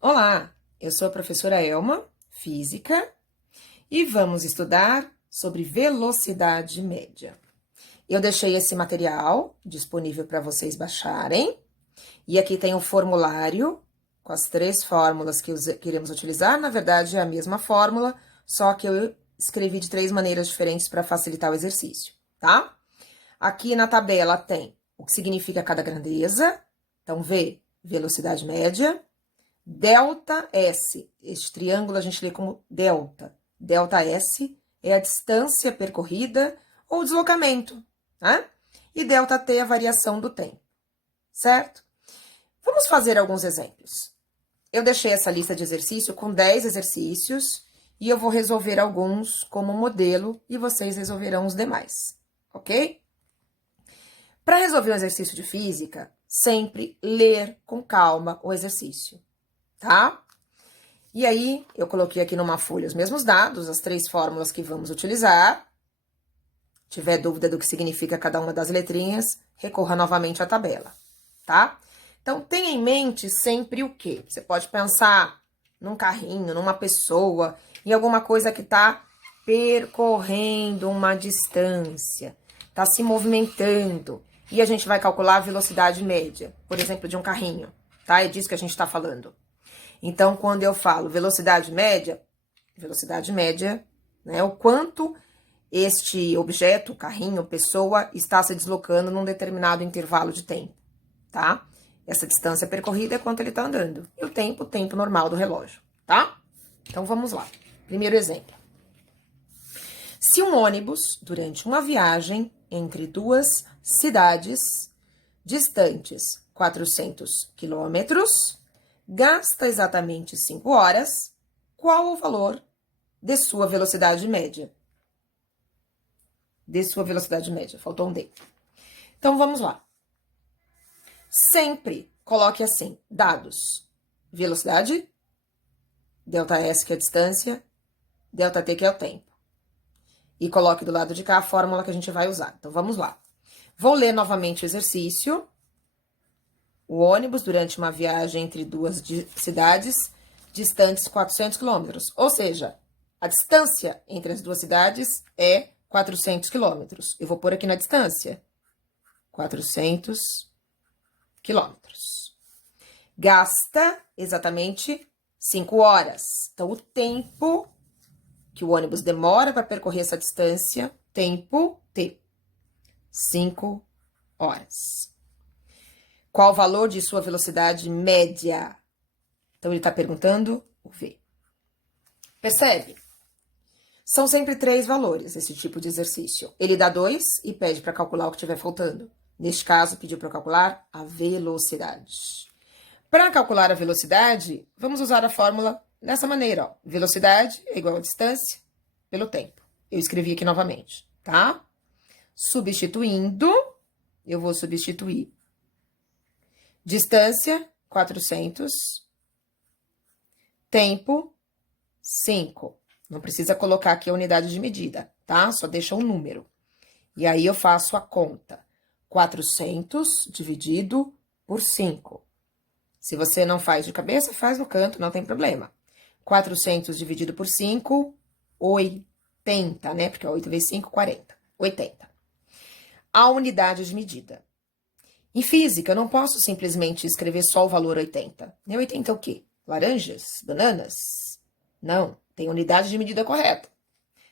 Olá, eu sou a professora Elma, Física, e vamos estudar sobre velocidade média. Eu deixei esse material disponível para vocês baixarem, e aqui tem o formulário com as 3 fórmulas que queremos utilizar. Na verdade, é a mesma fórmula, só que eu escrevi de 3 maneiras diferentes para facilitar o exercício, tá? Aqui na tabela tem o que significa cada grandeza, então V, velocidade média. Delta S, este triângulo a gente lê como delta. Delta S é a distância percorrida ou deslocamento, né? E delta T é a variação do tempo, certo? Vamos fazer alguns exemplos. Eu deixei essa lista de exercício com 10 exercícios e eu vou resolver alguns como modelo e vocês resolverão os demais, ok? Para resolver um exercício de física, sempre ler com calma o exercício, tá? E aí, eu coloquei aqui numa folha os mesmos dados, as 3 fórmulas que vamos utilizar. Tiver dúvida do que significa cada uma das letrinhas, recorra novamente à tabela, tá? Então, tenha em mente sempre o quê? Você pode pensar num carrinho, numa pessoa, em alguma coisa que está percorrendo uma distância, está se movimentando. E a gente vai calcular a velocidade média, por exemplo, de um carrinho, tá? É disso que a gente está falando. Então, quando eu falo velocidade média, né, o quanto este objeto, carrinho, pessoa, está se deslocando num determinado intervalo de tempo, tá? Essa distância percorrida é quanto ele está andando. E o tempo normal do relógio, tá? Então, vamos lá. Primeiro exemplo. Se um ônibus, durante uma viagem entre 2 cidades distantes 400 quilômetros, gasta exatamente 5 horas, qual o valor de sua velocidade média? Faltou um D. Então, vamos lá. Sempre coloque assim, dados. Velocidade, delta S, que é a distância, delta T, que é o tempo. E coloque do lado de cá a fórmula que a gente vai usar. Então, vamos lá. Vou ler novamente o exercício. O ônibus, durante uma viagem entre 2 cidades distantes 400 quilômetros. Ou seja, a distância entre as 2 cidades é 400 quilômetros. Eu vou pôr aqui na distância. 400 quilômetros. Gasta exatamente 5 horas. Então, o tempo que o ônibus demora para percorrer essa distância, tempo T. 5 horas. Qual o valor de sua velocidade média? Então, ele está perguntando o V. Percebe? São sempre 3 valores esse tipo de exercício. Ele dá 2 e pede para calcular o que estiver faltando. Neste caso, pediu para calcular a velocidade. Para calcular a velocidade, vamos usar a fórmula dessa maneira, ó. Velocidade é igual a distância pelo tempo. Eu escrevi aqui novamente, tá? Substituindo, eu vou substituir distância, 400, tempo, 5. Não precisa colocar aqui a unidade de medida, tá? Só deixa um número. E aí, eu faço a conta. 400 dividido por 5. Se você não faz de cabeça, faz no canto, não tem problema. 400 dividido por 5, 80, né? Porque 8 vezes 5, 40. 80. A unidade de medida. Em física, eu não posso simplesmente escrever só o valor 80. 80 é o quê? Laranjas? Bananas? Não, tem unidade de medida correta.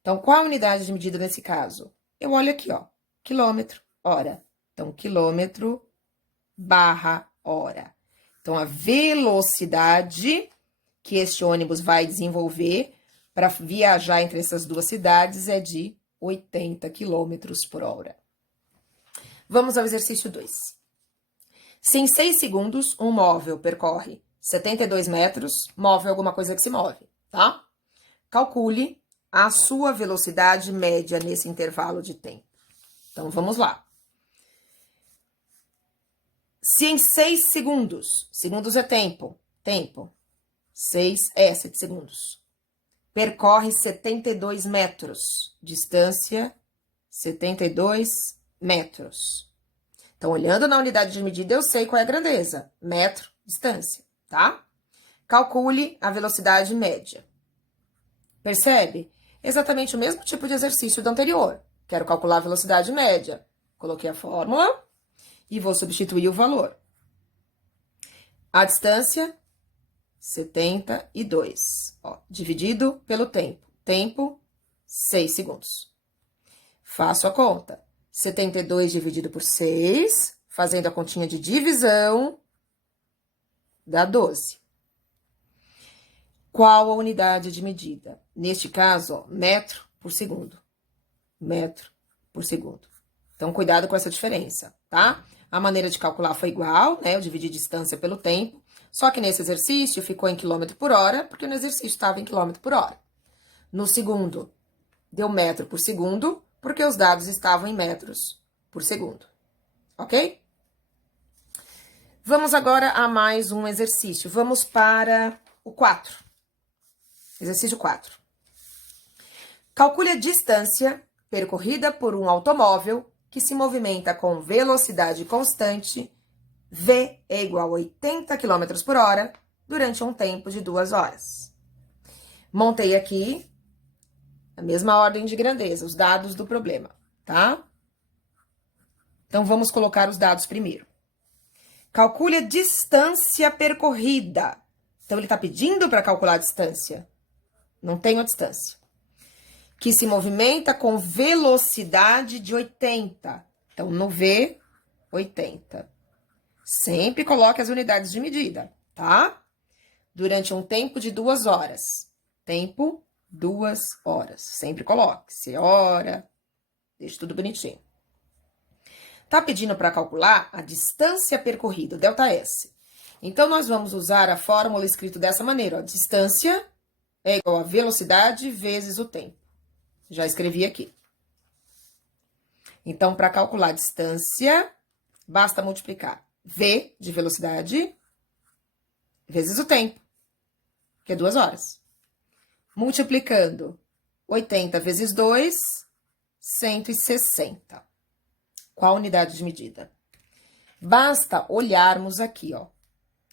Então, qual a unidade de medida nesse caso? Eu olho aqui, ó, quilômetro, hora. Então, quilômetro barra hora. Então, a velocidade que este ônibus vai desenvolver para viajar entre essas 2 cidades é de 80 quilômetros por hora. Vamos ao exercício 2. Se em 6 segundos um móvel percorre 72 metros, móvel é alguma coisa que se move, tá? Calcule a sua velocidade média nesse intervalo de tempo. Então, vamos lá. Se em 6 segundos, segundos é tempo, 6 é 7 segundos, percorre 72 metros, distância 72 metros. Então, olhando na unidade de medida, eu sei qual é a grandeza, metro, distância, tá? Calcule a velocidade média. Percebe? Exatamente o mesmo tipo de exercício do anterior. Quero calcular a velocidade média. Coloquei a fórmula e vou substituir o valor. A distância, 72. Ó, dividido pelo tempo. Tempo, 6 segundos. Faço a conta. 72 dividido por 6, fazendo a continha de divisão, dá 12. Qual a unidade de medida? Neste caso, ó, metro por segundo. Metro por segundo. Então, cuidado com essa diferença, tá? A maneira de calcular foi igual, né? Eu dividi distância pelo tempo. Só que nesse exercício ficou em quilômetro por hora, porque no exercício estava em quilômetro por hora. No segundo, deu metro por segundo, porque os dados estavam em metros por segundo. Ok? Vamos agora a mais um exercício. Vamos para o 4. Exercício 4. Calcule a distância percorrida por um automóvel que se movimenta com velocidade constante, V é igual a 80 km por hora, durante um tempo de 2 horas. Montei aqui a mesma ordem de grandeza, os dados do problema, tá? Então, vamos colocar os dados primeiro. Calcule a distância percorrida. Então, ele está pedindo para calcular a distância. Não tenho a distância. Que se movimenta com velocidade de 80. Então, no V, 80. Sempre coloque as unidades de medida, tá? Durante um tempo de 2 horas. Tempo, 2 horas. Sempre coloque. Se hora, deixe tudo bonitinho. Tá pedindo para calcular a distância percorrida, o ΔS. Então, nós vamos usar a fórmula escrita dessa maneira, ó. Distância é igual a velocidade vezes o tempo. Já escrevi aqui. Então, para calcular a distância, basta multiplicar V de velocidade vezes o tempo, que é 2 horas. Multiplicando 80 vezes 2, 160. Qual a unidade de medida? Basta olharmos aqui, ó.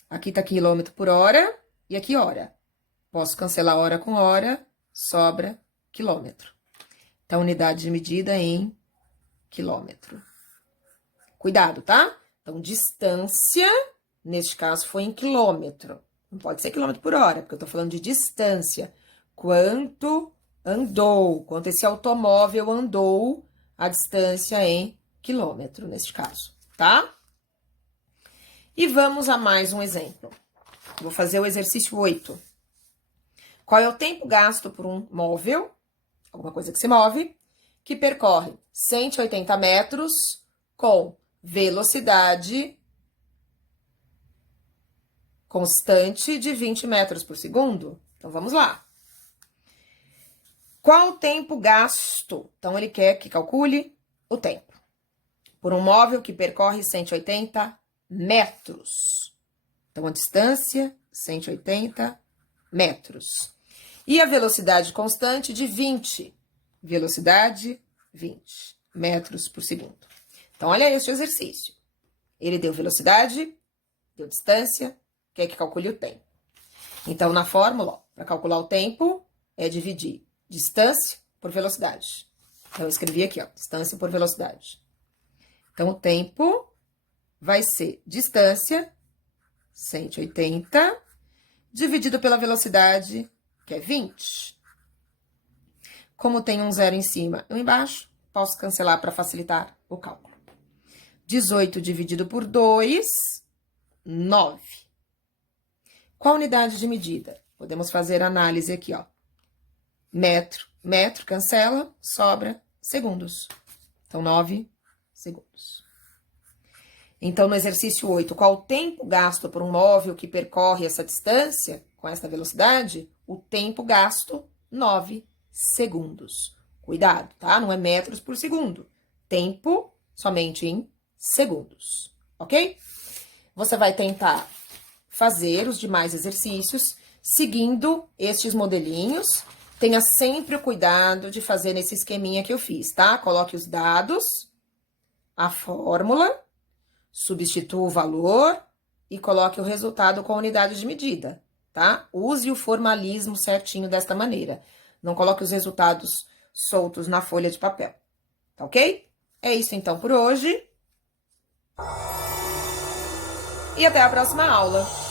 Aqui tá quilômetro por hora e aqui hora. Posso cancelar hora com hora, sobra quilômetro. Então, unidade de medida em quilômetro. Cuidado, tá? Então, distância, neste caso, foi em quilômetro. Não pode ser quilômetro por hora, porque eu tô falando de distância. Quanto andou, quanto esse automóvel andou a distância em quilômetro, neste caso, tá? E vamos a mais um exemplo. Vou fazer o exercício 8. Qual é o tempo gasto por um móvel, alguma coisa que se move, que percorre 180 metros com velocidade constante de 20 metros por segundo? Então, vamos lá. Qual o tempo gasto? Então, ele quer que calcule o tempo. Por um móvel que percorre 180 metros. Então, a distância, 180 metros. E a velocidade constante de 20. Velocidade, 20 metros por segundo. Então, olha este exercício. Ele deu velocidade, deu distância, quer que calcule o tempo. Então, na fórmula, para calcular o tempo, é dividir distância por velocidade. Então, eu escrevi aqui, ó, distância por velocidade. Então, o tempo vai ser distância, 180, dividido pela velocidade, que é 20. Como tem um zero em cima e um embaixo, posso cancelar para facilitar o cálculo. 18 dividido por 2, 9. Qual a unidade de medida? Podemos fazer análise aqui, ó. Metro, metro, cancela, sobra segundos. Então, 9 segundos. Então, no exercício 8, qual o tempo gasto por um móvel que percorre essa distância, com essa velocidade? O tempo gasto, 9 segundos. Cuidado, tá? Não é metros por segundo. Tempo somente em segundos, ok? Você vai tentar fazer os demais exercícios seguindo estes modelinhos. Tenha sempre o cuidado de fazer nesse esqueminha que eu fiz, tá? Coloque os dados, a fórmula, substitua o valor e coloque o resultado com a unidade de medida. tá? Use o formalismo certinho desta maneira. Não coloque os resultados soltos na folha de papel, tá ok? É isso então por hoje. E até a próxima aula.